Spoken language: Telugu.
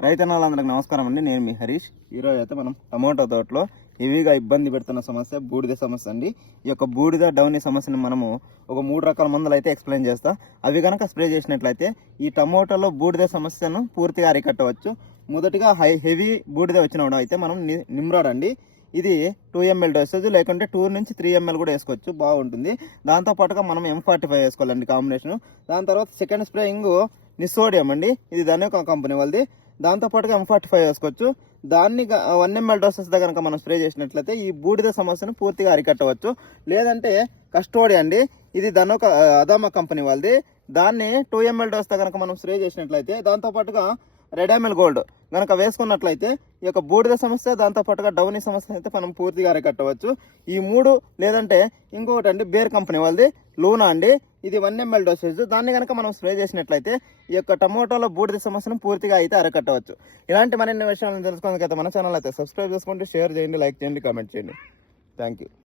రైతన్నలందరికి నమస్కారం అండి. నేను మీ హరీష్. ఈరోజు అయితే మనం టమోటా తోటలో హెవీగా ఇబ్బంది పెడుతున్న సమస్య బూడిద సమస్య అండి. ఈ యొక్క బూడిద డౌనీ సమస్యను మనము ఒక మూడు రకాల మందులు అయితే ఎక్స్ప్లెయిన్ చేస్తా. అవి కనుక స్ప్రే చేసినట్లయితే ఈ టమోటాలో బూడిద సమస్యను పూర్తిగా అరికట్టవచ్చు. మొదటిగా హై హెవీ బూడిద వచ్చిన అయితే మనం ని- నిమ్రాడ్ అండి. ఇది టూ ఎంఎల్ డోసేజ్ లేకుంటే టూ నుంచి త్రీ ఎంఎల్ కూడా వేసుకోవచ్చు. బాగుంటుంది. దాంతో పాటుగా మనం ఎం ఫార్టీ ఫైవ్ వేసుకోవాలండి కాంబినేషన్. దాని తర్వాత సెకండ్ స్ప్రేయింగ్ నిసోడియం అండి. ఇది దాని యొక్క కంపెనీ వాళ్ళది. దాంతోపాటుగా ఎం ఫార్టీ ఫైవ్ వేసుకోవచ్చు. దాన్ని వన్ ఎంఎల్ డోసెస్ కనుక మనం స్ప్రే చేసినట్లయితే ఈ బూడిద సమస్యను పూర్తిగా అరికట్టవచ్చు. లేదంటే కస్టోడి అండి. ఇది దాని ఒక అదామా కంపెనీ వాళ్ళది. దాన్ని టూ ఎంఎల్ డోస్ కనుక మనం స్ప్రే చేసినట్లయితే దాంతోపాటుగా రెడామిల్ గోల్డ్ కనుక వేసుకున్నట్లయితే ఈ యొక్క బూడిద సమస్య దాంతో పాటుగా డౌనీ సమస్య అయితే మనం పూర్తిగా అరికట్టవచ్చు. ఈ మూడు లేదంటే ఇంకొకటి అండి బేర్ కంపెనీ వాళ్ళది లూనా అండి. ఇది వన్ ఎంఎల్ డోసేజ్ దాన్ని కనుక మనం స్ప్రే చేసినట్లయితే ఈ యొక్క టమోటాలో బూడిద సమస్యను పూర్తిగా అయితే అరికట్టవచ్చు. ఇలాంటి మరిన్ని విషయాలను తెలుసుకోవడానికి అయితే మన ఛానల్ అయితే సబ్స్క్రైబ్ చేసుకోండి షేర్ చేయండి లైక్ చేయండి కామెంట్ చేయండి. Thank you